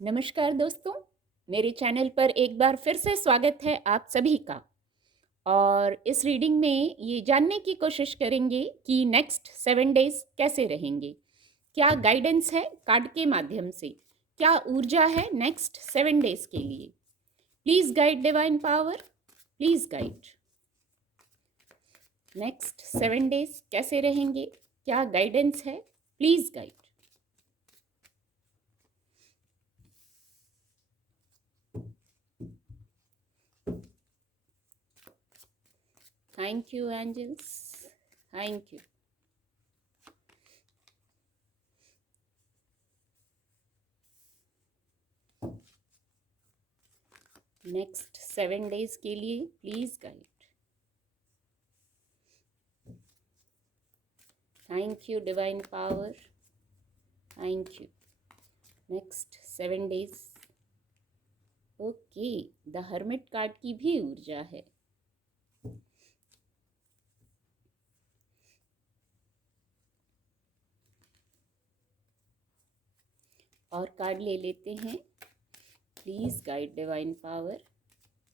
नमस्कार दोस्तों, मेरे चैनल पर एक बार फिर से स्वागत है आप सभी का। और इस रीडिंग में ये जानने की कोशिश करेंगे कि नेक्स्ट 7 डेज कैसे रहेंगे। क्या गाइडेंस है कार्ड के माध्यम से, क्या ऊर्जा है नेक्स्ट 7 डेज के लिए। Please guide divine power, please guide. Next 7 days कैसे रहेंगे, क्या गाइडेंस है, please guide. Thank you angels, thank you. Next 7 days के लिए please guide. Thank you divine power, thank you. Next 7 days. Okay, the hermit card की भी ऊर्जा है। और कार्ड ले लेते हैं। Please guide divine power,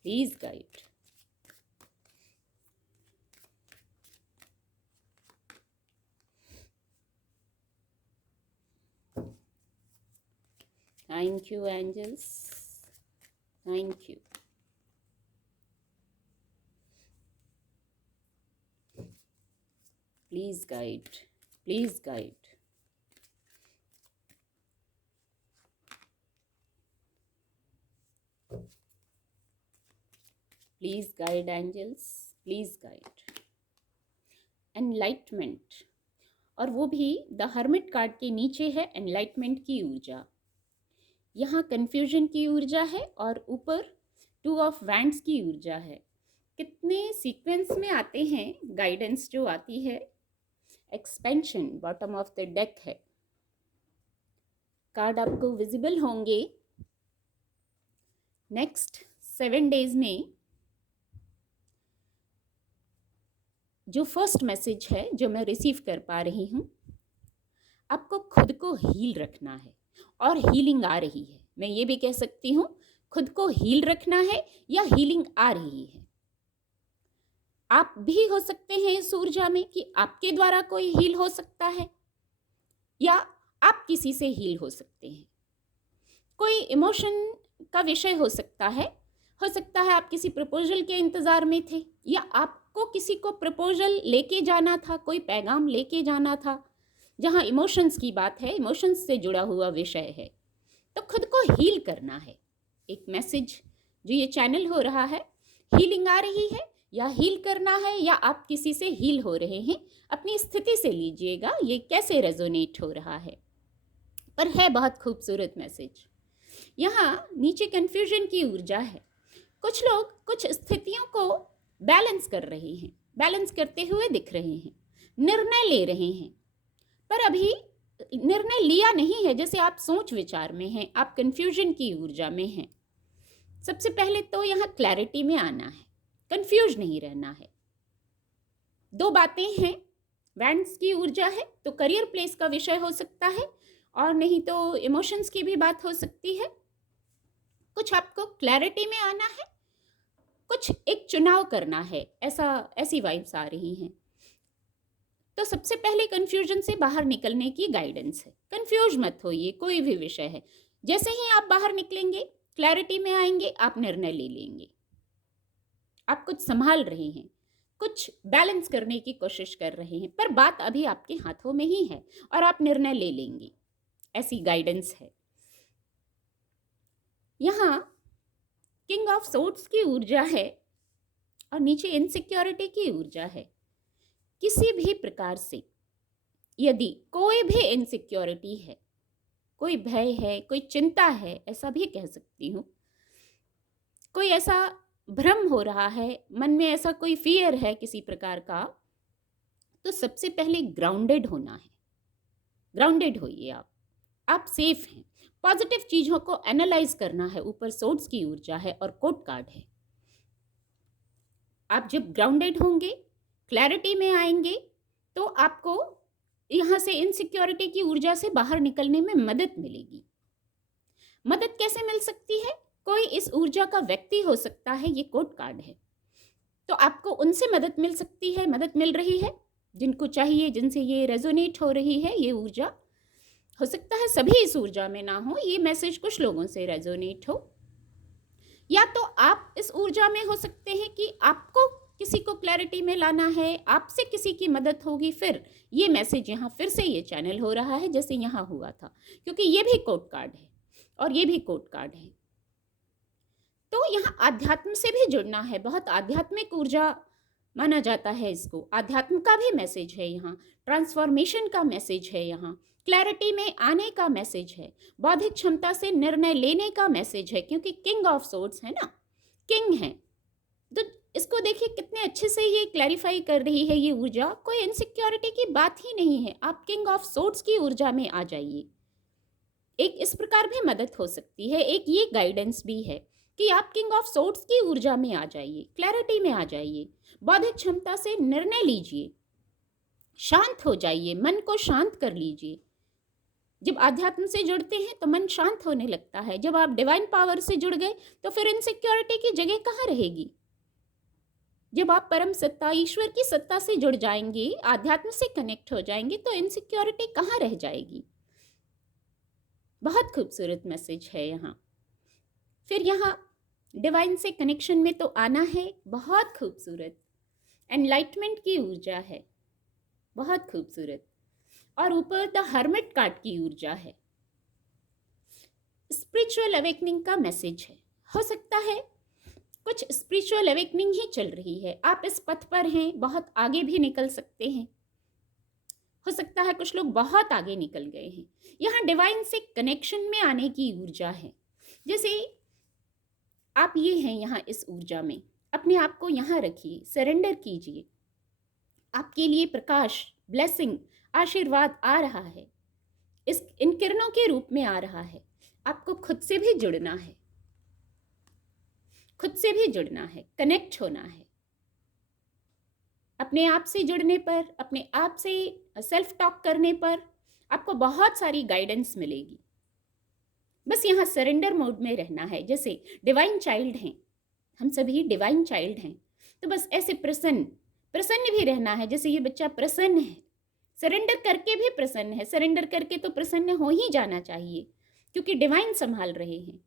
please guide. Thank you angels, thank you. Please guide, please guide. Please guide angels, please guide. Enlightenment, और वो भी द हर्मिट कार्ड के नीचे है एनलाइटमेंट की ऊर्जा। यहाँ कन्फ्यूजन की ऊर्जा है और ऊपर 2 ऑफ वैंड्स की ऊर्जा है। कितने सीक्वेंस में आते हैं गाइडेंस जो आती है। Expansion bottom of the deck है। कार्ड आपको विजिबल होंगे। नेक्स्ट 7 डेज में जो फर्स्ट मैसेज है जो मैं रिसीव कर पा रही हूँ, आपको खुद को हील रखना है और हीलिंग आ रही है। मैं ये भी कह सकती हूँ खुद को हील रखना है या हीलिंग आ रही है। आप भी हो सकते हैं इस ऊर्जा में कि आपके द्वारा कोई हील हो सकता है या आप किसी से हील हो सकते हैं। कोई इमोशन का विषय हो सकता है आप किसी प्रपोजल के इंतजार में थे या आपको किसी को प्रपोजल लेके जाना था, कोई पैगाम लेके जाना था। जहां इमोशंस की बात है, इमोशंस से जुड़ा हुआ विषय है, तो खुद को हील करना है। एक मैसेज जो ये चैनल हो रहा है, हीलिंग आ रही है या हील करना है या आप किसी से हील हो रहे हैं, अपनी स्थिति से लीजिएगा ये कैसे रेजोनेट हो रहा है। पर है बहुत खूबसूरत मैसेज। यहाँ नीचे कंफ्यूजन की ऊर्जा है। कुछ लोग कुछ स्थितियों को बैलेंस कर रहे हैं, बैलेंस करते हुए दिख रहे हैं, निर्णय ले रहे हैं, पर अभी निर्णय लिया नहीं है। जैसे आप सोच विचार में हैं, आप कंफ्यूजन की ऊर्जा में हैं। सबसे पहले तो यहाँ क्लैरिटी में आना है, कंफ्यूज नहीं रहना है। 2 बातें हैं। वैंड्स की ऊर्जा है तो करियर प्लेस का विषय हो सकता है, और नहीं तो इमोशंस की भी बात हो सकती है। कुछ आपको क्लैरिटी में आना है, कुछ एक चुनाव करना है, ऐसी वाइब्स आ रही हैं। तो सबसे पहले कंफ्यूजन से बाहर निकलने की गाइडेंस है। कंफ्यूज मत होइए, कोई भी विषय है। जैसे ही आप बाहर निकलेंगे, क्लैरिटी में आएंगे, आप निर्णय ले लेंगे। आप कुछ संभाल रहे हैं, कुछ बैलेंस करने की कोशिश कर रहे हैं, पर बात अभी आपके हाथों में ही है और आप निर्णय ले लेंगे, ऐसी गाइडेंस है। यहाँ किंग ऑफ सोर्ड्स की ऊर्जा है और नीचे इनसिक्योरिटी की ऊर्जा है। किसी भी प्रकार से यदि कोई भी इनसिक्योरिटी है, कोई भय है, कोई चिंता है, ऐसा भी कह सकती हूँ, कोई ऐसा भ्रम हो रहा है, मन में ऐसा कोई फियर है किसी प्रकार का, तो सबसे पहले ग्राउंडेड होना है। ग्राउंडेड होइए आप सेफ हैं। पॉजिटिव चीजों को एनालाइज करना है। ऊपर सोर्ड्स की ऊर्जा है और कोर्ट कार्ड है। आप जब ग्राउंडेड होंगे, क्लैरिटी में आएंगे, तो आपको यहाँ से इनसिक्योरिटी की ऊर्जा से बाहर निकलने में मदद मिलेगी। मदद कैसे मिल सकती है? कोई इस ऊर्जा का व्यक्ति हो सकता है, ये कोड कार्ड है, तो आपको उनसे मदद मिल सकती है, मदद मिल रही है, जिनको चाहिए, जिनसे ये रेजोनेट हो रही है ये ऊर्जा। हो सकता है सभी इस ऊर्जा में ना हो, ये मैसेज कुछ लोगों से रेजोनेट हो, या तो आप इस ऊर्जा में हो सकते हैं कि आपको किसी को क्लैरिटी में लाना है, आपसे किसी की मदद होगी, फिर ये मैसेज यहाँ फिर से ये चैनल हो रहा है जैसे यहाँ हुआ था, क्योंकि ये भी कोड कार्ड है और ये भी कोड कार्ड है। तो यहाँ आध्यात्म से भी जुड़ना है, बहुत आध्यात्मिक ऊर्जा माना जाता है इसको। आध्यात्म का भी मैसेज है यहाँ, ट्रांसफॉर्मेशन का मैसेज है यहाँ, क्लैरिटी में आने का मैसेज है, बौद्धिक क्षमता से निर्णय लेने का मैसेज है, क्योंकि किंग ऑफ सोर्ड्स है ना, किंग है। तो इसको देखिए कितने अच्छे से ये क्लैरिफाई कर रही है ये ऊर्जा। कोई इनसिक्योरिटी की बात ही नहीं है, आप किंग ऑफ सोर्ड्स की ऊर्जा में आ जाइए। एक इस प्रकार भी मदद हो सकती है, एक ये गाइडेंस भी है कि आप किंग ऑफ सोर्ड्स की ऊर्जा में आ जाइए, क्लैरिटी में आ जाइए, बौद्धिक क्षमता से निर्णय लीजिए, शांत हो जाइए, मन को शांत कर लीजिए। जब आध्यात्म से जुड़ते हैं तो मन शांत होने लगता है। जब आप डिवाइन पावर से जुड़ गए तो फिर इनसिक्योरिटी की जगह कहाँ रहेगी। जब आप परम सत्ता, ईश्वर की सत्ता से जुड़ जाएंगे, आध्यात्म से कनेक्ट हो जाएंगे, तो इनसिक्योरिटी कहाँ रह जाएगी। बहुत खूबसूरत मैसेज है यहाँ। फिर यहाँ डिवाइन से कनेक्शन में तो आना है, बहुत खूबसूरत एनलाइटमेंट की ऊर्जा है, बहुत खूबसूरत। और ऊपर द हर्मिट कार्ड की ऊर्जा है, स्पिरिचुअल अवेकनिंग का मैसेज है। हो सकता है कुछ स्पिरिचुअल अवेकनिंग ही चल रही है, आप इस पथ पर हैं, बहुत आगे भी निकल सकते हैं। हो सकता है कुछ लोग बहुत आगे निकल गए हैं। यहाँ डिवाइन से कनेक्शन में आने की ऊर्जा है। जैसे आप ये हैं यहाँ इस ऊर्जा में, अपने आप को यहाँ रखिए, सरेंडर कीजिए। आपके लिए प्रकाश, ब्लेसिंग, आशीर्वाद आ रहा है, इन किरणों के रूप में आ रहा है। आपको खुद से भी जुड़ना है, खुद से भी जुड़ना है, कनेक्ट होना है। अपने आप से जुड़ने पर, अपने आप से सेल्फ टॉक करने पर आपको बहुत सारी गाइडेंस मिलेगी। बस यहाँ सरेंडर मोड में रहना है। जैसे डिवाइन चाइल्ड हैं, हम सभी डिवाइन चाइल्ड हैं, तो बस ऐसे प्रसन्न भी रहना है। जैसे ये बच्चा प्रसन्न है, सरेंडर करके भी प्रसन्न है, सरेंडर करके तो प्रसन्न हो ही जाना चाहिए, क्योंकि डिवाइन संभाल रहे हैं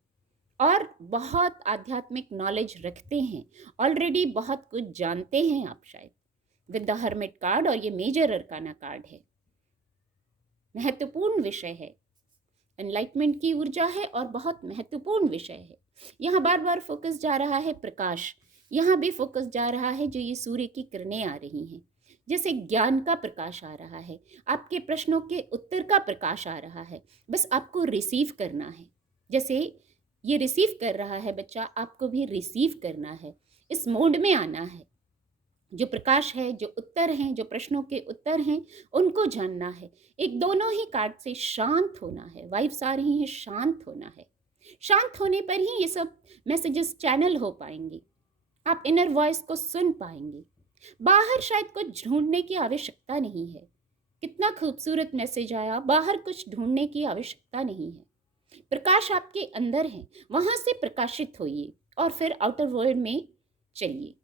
और बहुत आध्यात्मिक नॉलेज रखते हैं, ऑलरेडी बहुत कुछ जानते हैं आप शायद, विद द हर्मिट कार्ड। और ये मेजर अरकाना कार्ड है, महत्वपूर्ण विषय है, एनलाइटमेंट की ऊर्जा है और बहुत महत्वपूर्ण विषय है। यहाँ बार बार फोकस जा रहा है प्रकाश, यहाँ भी फोकस जा रहा है जो ये सूर्य की किरणें आ रही हैं, जैसे ज्ञान का प्रकाश आ रहा है, आपके प्रश्नों के उत्तर का प्रकाश आ रहा है। बस आपको रिसीव करना है, जैसे ये रिसीव कर रहा है बच्चा, आपको भी रिसीव करना है, इस मोड में आना है। जो प्रकाश है, जो उत्तर हैं, जो प्रश्नों के उत्तर हैं, उनको जानना है। एक दोनों ही कार्ड से शांत होना है, वाइब्स आ रही हैं, शांत होना है। शांत होने पर ही ये सब मैसेजेस चैनल हो पाएंगे, आप इनर वॉइस को सुन पाएंगे। बाहर शायद कुछ ढूंढने की आवश्यकता नहीं है। कितना खूबसूरत मैसेज आया, बाहर कुछ ढूंढने की आवश्यकता नहीं है। प्रकाश आपके अंदर है, वहां से प्रकाशित होइए और फिर आउटर वर्ल्ड में चलिए।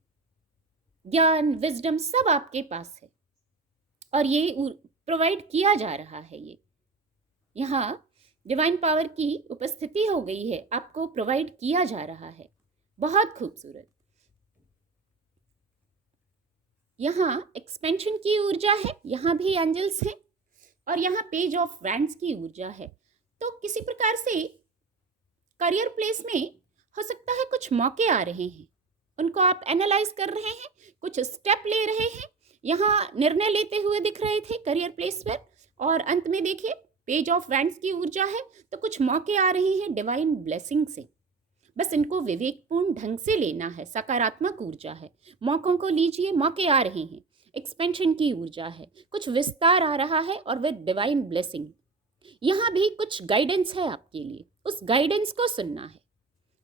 ज्ञान, विजडम सब आपके पास है और ये प्रोवाइड किया जा रहा है। ये यहाँ डिवाइन पावर की उपस्थिति हो गई है, आपको प्रोवाइड किया जा रहा है। बहुत खूबसूरत। यहाँ एक्सपेंशन की ऊर्जा है, यहाँ भी एंजल्स हैं और यहाँ पेज ऑफ वैंड्स की ऊर्जा है। तो किसी प्रकार से करियर प्लेस में हो सकता है कुछ मौके आ रहे हैं, उनको आप एनालाइज कर रहे हैं, कुछ स्टेप ले रहे हैं। यहाँ निर्णय लेते हुए दिख रहे थे करियर प्लेस पर, और अंत में देखिए पेज ऑफ वैंड्स की ऊर्जा है, तो कुछ मौके आ रहे हैं डिवाइन ब्लेसिंग से। बस इनको विवेकपूर्ण ढंग से लेना है, सकारात्मक ऊर्जा है, मौकों को लीजिए, मौके आ रहे हैं। एक्सपेंशन की ऊर्जा है, कुछ विस्तार आ रहा है और विद डिवाइन ब्लेसिंग। यहाँ भी कुछ गाइडेंस है आपके लिए, उस गाइडेंस को सुनना है।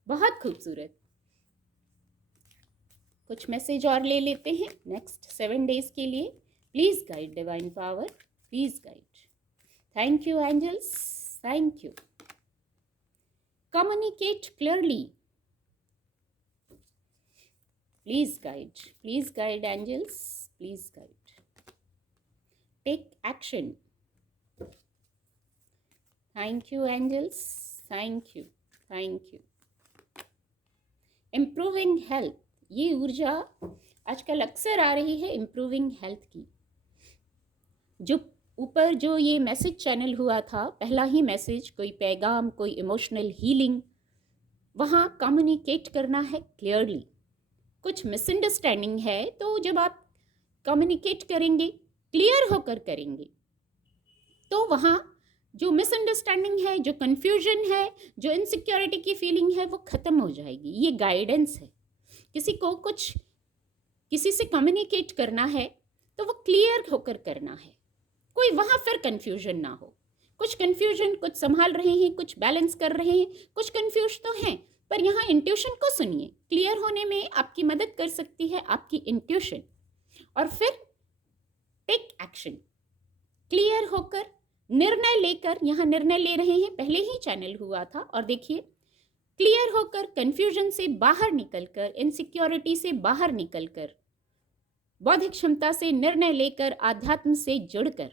बहुत खूबसूरत। कुछ मैसेज और ले लेते हैं नेक्स्ट 7 डेज के लिए। Please guide divine power, please guide. Thank you angels, thank you. Communicate clearly. Please guide angels, please guide. Take action. Thank you angels, thank you. Improving health, ये ऊर्जा आजकल अक्सर आ रही है इम्प्रूविंग हेल्थ की। जो ऊपर जो ये मैसेज चैनल हुआ था, पहला ही मैसेज, कोई पैगाम, कोई इमोशनल हीलिंग, वहाँ कम्युनिकेट करना है क्लियरली। कुछ मिसअंडरस्टैंडिंग है, तो जब आप कम्युनिकेट करेंगे, क्लियर होकर करेंगे, तो वहाँ जो मिसअंडरस्टैंडिंग है, जो कन्फ्यूजन है, जो इनसिक्योरिटी की फीलिंग है, वो ख़त्म हो जाएगी। ये गाइडेंस है। किसी को कुछ किसी से कम्युनिकेट करना है तो वो क्लियर होकर करना है, कोई वहाँ फिर कन्फ्यूजन ना हो। कुछ कन्फ्यूजन, कुछ संभाल रहे हैं, कुछ बैलेंस कर रहे हैं, कुछ कन्फ्यूज तो हैं, पर यहाँ इंट्यूशन को सुनिए। क्लियर होने में आपकी मदद कर सकती है आपकी इंट्यूशन। और फिर टेक एक्शन, क्लियर होकर निर्णय लेकर, यहाँ निर्णय ले रहे हैं, पहले ही चैनल हुआ था। और देखिए, क्लियर होकर, कंफ्यूजन से बाहर निकलकर, इनसिक्योरिटी से बाहर निकलकर, बौद्धिक क्षमता से निर्णय लेकर, आध्यात्म से जुड़कर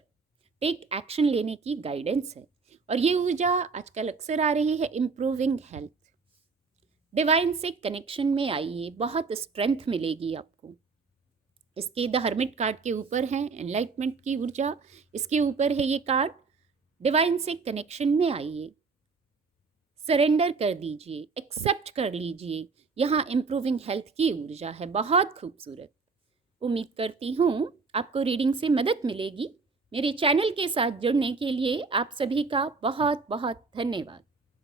टेक एक्शन लेने की गाइडेंस है। और ये ऊर्जा आजकल अक्सर आ रही है इम्प्रूविंग हेल्थ। डिवाइन से कनेक्शन में आइए, बहुत स्ट्रेंथ मिलेगी आपको। इसके द हर्मिट कार्ड के ऊपर है एनलाइटमेंट की ऊर्जा, इसके ऊपर है ये कार्ड। डिवाइन से कनेक्शन में आइए, सरेंडर कर दीजिए, एक्सेप्ट कर लीजिए। यहाँ इम्प्रूविंग हेल्थ की ऊर्जा है, बहुत खूबसूरत। उम्मीद करती हूँ आपको रीडिंग से मदद मिलेगी। मेरे चैनल के साथ जुड़ने के लिए आप सभी का बहुत बहुत धन्यवाद।